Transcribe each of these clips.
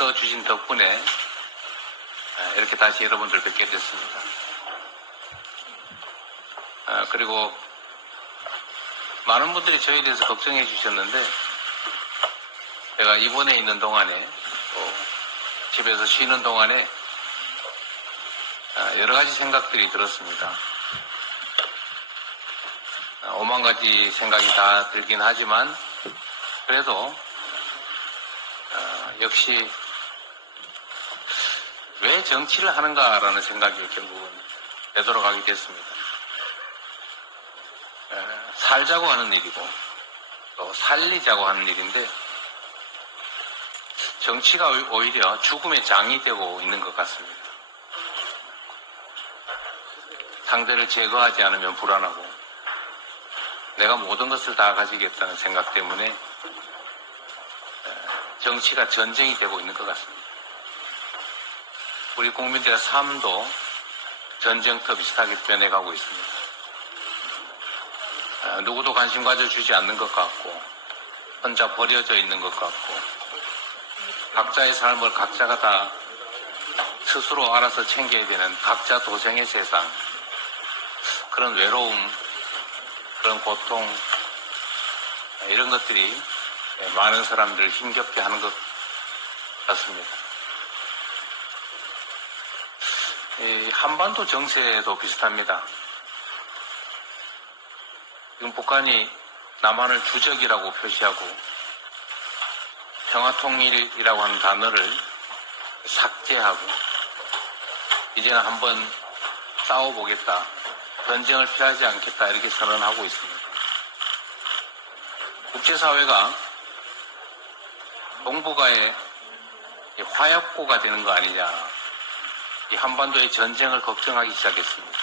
써주신 덕분에 이렇게 다시 여러분들 뵙게 됐습니다. 그리고 많은 분들이 저에 대해서 걱정해 주셨는데 제가 입원해 있는 동안에 또 집에서 쉬는 동안에 여러 가지 생각들이 들었습니다. 오만 가지 생각이 다 들긴 하지만 그래도 역시 왜 정치를 하는가라는 생각이 결국은 되돌아가게 됐습니다. 살자고 하는 일이고 또 살리자고 하는 일인데 정치가 오히려 죽음의 장이 되고 있는 것 같습니다. 상대를 제거하지 않으면 불안하고 내가 모든 것을 다 가지겠다는 생각 때문에 정치가 전쟁이 되고 있는 것 같습니다. 우리 국민들의 삶도 전쟁터 비슷하게 변해가고 있습니다. 누구도 관심 가져주지 않는 것 같고 혼자 버려져 있는 것 같고 각자의 삶을 각자가 다 스스로 알아서 챙겨야 되는 각자 도생의 세상, 그런 외로움, 그런 고통, 이런 것들이 많은 사람들을 힘겹게 하는 것 같습니다. 한반도 정세도 비슷합니다. 지금 북한이 남한을 주적이라고 표시하고 평화통일이라고 하는 단어를 삭제하고 이제는 한번 싸워보겠다, 전쟁을 피하지 않겠다 이렇게 선언하고 있습니다. 국제사회가 동북아의 화약고가 되는 거 아니냐, 이 한반도의 전쟁을 걱정하기 시작했습니다.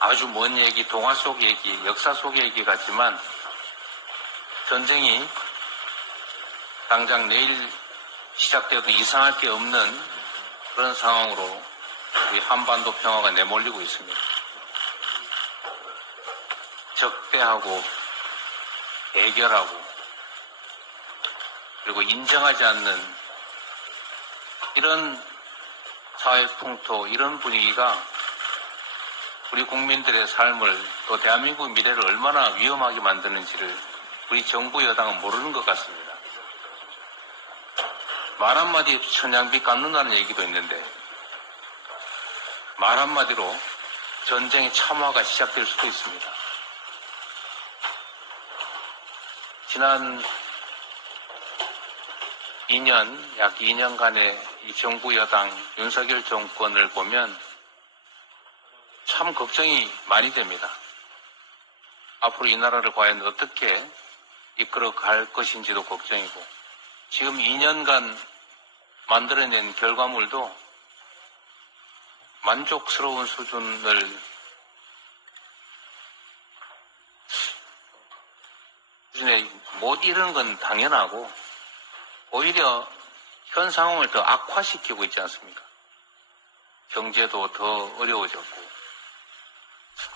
아주 먼 얘기, 동화 속 얘기, 역사 속 얘기 같지만 전쟁이 당장 내일 시작돼도 이상할 게 없는 그런 상황으로 우리 한반도 평화가 내몰리고 있습니다. 적대하고 대결하고 그리고 인정하지 않는 이런 사회 풍토, 이런 분위기가 우리 국민들의 삶을 또 대한민국 미래를 얼마나 위험하게 만드는지를 우리 정부 여당은 모르는 것 같습니다. 말 한마디에 천냥비 깎는다는 얘기도 있는데 말 한마디로 전쟁의 참화가 시작될 수도 있습니다. 지난 2년, 약 2년간의 이 정부 여당 윤석열 정권을 보면 참 걱정이 많이 됩니다. 앞으로 이 나라를 과연 어떻게 이끌어 갈 것인지도 걱정이고 지금 2년간 만들어낸 결과물도 만족스러운 수준을 못 이루는 건 당연하고 오히려 현 상황을 더 악화시키고 있지 않습니까? 경제도 더 어려워졌고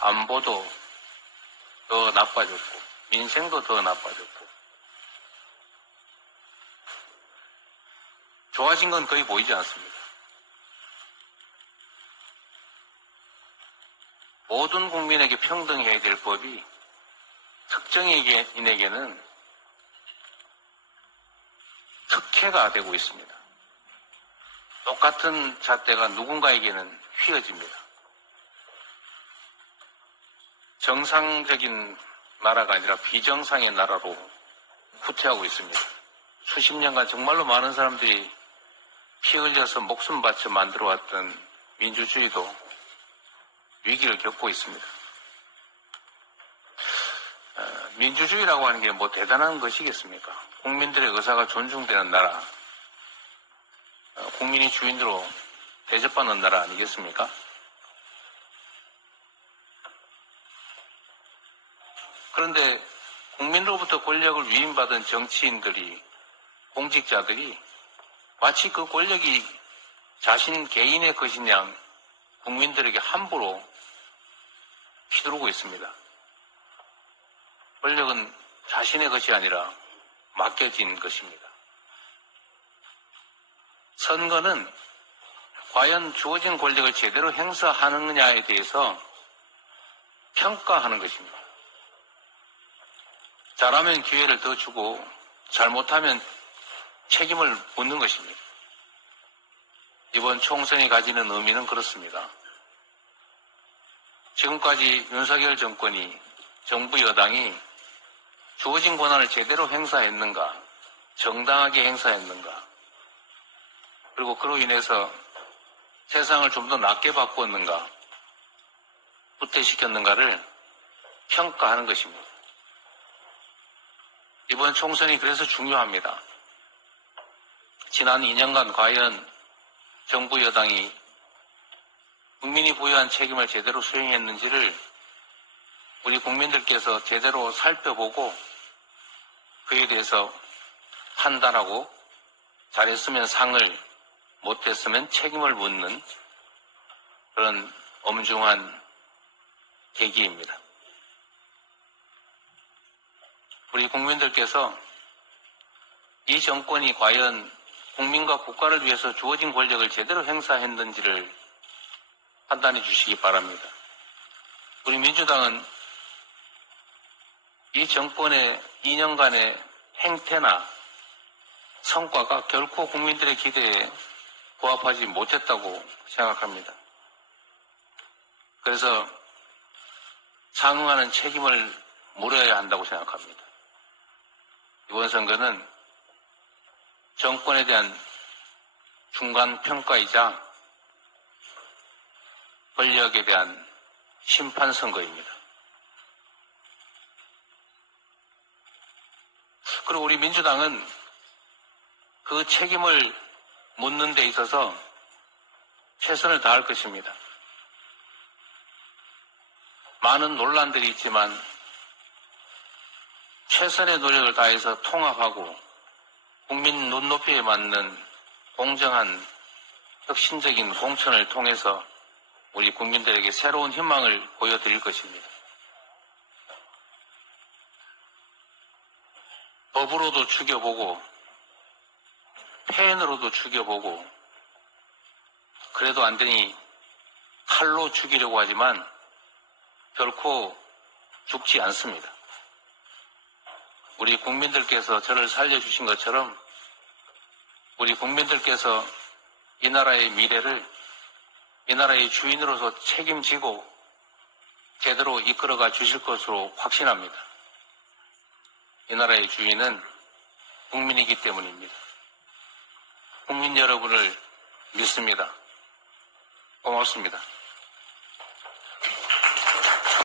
안보도 더 나빠졌고 민생도 더 나빠졌고 좋아진 건 거의 보이지 않습니다. 모든 국민에게 평등해야 될 법이 특정인에게는 특혜가 되고 있습니다. 똑같은 잣대가 누군가에게는 휘어집니다. 정상적인 나라가 아니라 비정상의 나라로 후퇴하고 있습니다. 수십 년간 정말로 많은 사람들이 피 흘려서 목숨 바쳐 만들어왔던 민주주의도 위기를 겪고 있습니다. 민주주의라고 하는 게 뭐 대단한 것이겠습니까? 국민들의 의사가 존중되는 나라, 국민이 주인으로 대접받는 나라 아니겠습니까? 그런데 국민으로부터 권력을 위임받은 정치인들이, 공직자들이 마치 그 권력이 자신 개인의 것인 양 국민들에게 함부로 휘두르고 있습니다. 권력은 자신의 것이 아니라 맡겨진 것입니다. 선거는 과연 주어진 권력을 제대로 행사하느냐에 대해서 평가하는 것입니다. 잘하면 기회를 더 주고 잘못하면 책임을 묻는 것입니다. 이번 총선이 가지는 의미는 그렇습니다. 지금까지 윤석열 정권이, 정부 여당이 주어진 권한을 제대로 행사했는가, 정당하게 행사했는가, 그리고 그로 인해서 세상을 좀 더 낫게 바꾸었는가, 후퇴시켰는가를 평가하는 것입니다. 이번 총선이 그래서 중요합니다. 지난 2년간 과연 정부 여당이 국민이 부여한 책임을 제대로 수행했는지를 우리 국민들께서 제대로 살펴보고 그에 대해서 판단하고 잘했으면 상을, 못했으면 책임을 묻는 그런 엄중한 계기입니다. 우리 국민들께서 이 정권이 과연 국민과 국가를 위해서 주어진 권력을 제대로 행사했는지를 판단해 주시기 바랍니다. 우리 민주당은 이 정권의 2년간의 행태나 성과가 결코 국민들의 기대에 부합하지 못했다고 생각합니다. 그래서 상응하는 책임을 물어야 한다고 생각합니다. 이번 선거는 정권에 대한 중간 평가이자 권력에 대한 심판 선거입니다. 그리고 우리 민주당은 그 책임을 묻는 데 있어서 최선을 다할 것입니다. 많은 논란들이 있지만 최선의 노력을 다해서 통합하고 국민 눈높이에 맞는 공정한 혁신적인 공천을 통해서 우리 국민들에게 새로운 희망을 보여드릴 것입니다. 법으로도 죽여보고 폐인으로도 죽여보고 그래도 안 되니 칼로 죽이려고 하지만 결코 죽지 않습니다. 우리 국민들께서 저를 살려주신 것처럼 우리 국민들께서 이 나라의 미래를 이 나라의 주인으로서 책임지고 제대로 이끌어가 주실 것으로 확신합니다. 이 나라의 주인은 국민이기 때문입니다. 국민 여러분을 믿습니다. 고맙습니다.